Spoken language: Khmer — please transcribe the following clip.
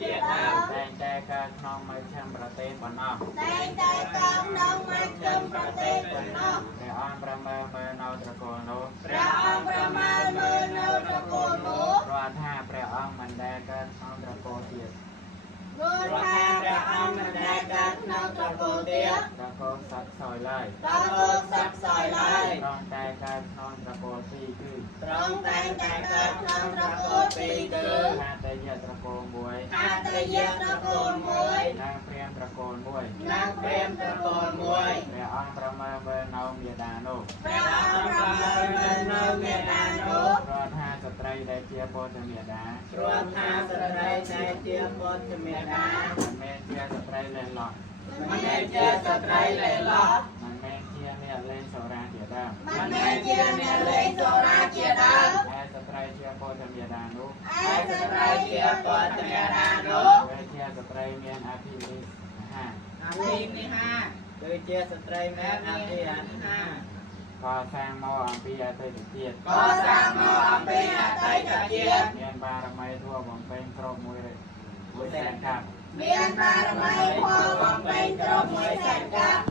ជាដើមតែងតែកើតក្នុងមជ្ឈិមប្រទេសប៉ុណ្ណោះតែងតែកើតក្នុងមជ្ឈិមប្រទេសប៉ុណ្ណោះព្រះអង្គប្រមើលមើលនៅត្រកូលនោះព្រះអង្គប្រមើលមើលនៅត្រកូលនោះព្រោះថាព្រះអង្គមិនដែលកើតក្នុងត្រកូលទៀតព្រោះថាព្រះអង្គមិនដែលកើតក្នុងត្រកូលទៀតត្រកូលសត្វសោយឡើយត្រកូលសត្វសោយឡើយត្រង់តែកើតក្នុងត្រកូលទីគឺត្រង់តែកើតក្នុងត្រកូលទីគឺហាតយៈត្រកូលមួយហាតយៈត្រកូលមួយនិងព្រាហ្មណ៍ត្រកូលមួយនិងព្រាហ្មណ៍ត្រកូលមួយព្រះអង្គប្រមើលមើលនៅមេដានោះព្រះអង្គប្រមើលមើលនៅមេដានោះព្រោះថាស្ត្រីដែលជាពុទ្ធមេដាព្រោះថាស្ត្រីដែលជាពុទ្ធមេដាមិនមែនជាស្ត្រីលេឡោះមិនមែនជាស្ត្រីលេឡោះមិនមែនជាអ្នកលេងសូរាជាដើមមិនមែនជាអ្នកលេងសូរាជាដើមឯស្ត្រីជាពុទ្ធមេដានោះឯស្ត្រីជាពុទ្ធមេដានោះគឺជាស្ត្រីមានអភិនិហាគឺជាស្ត្រីមានអភិនិហាកសាងមកអំពីអតីតជាតិកសាងមកអំពីអតីតជាតិមានបារមីធัวបំពេញគ្រប់មួយសែនកាប់មានបារមីធัวបំពេញគ្រប់មួយសែនកាប់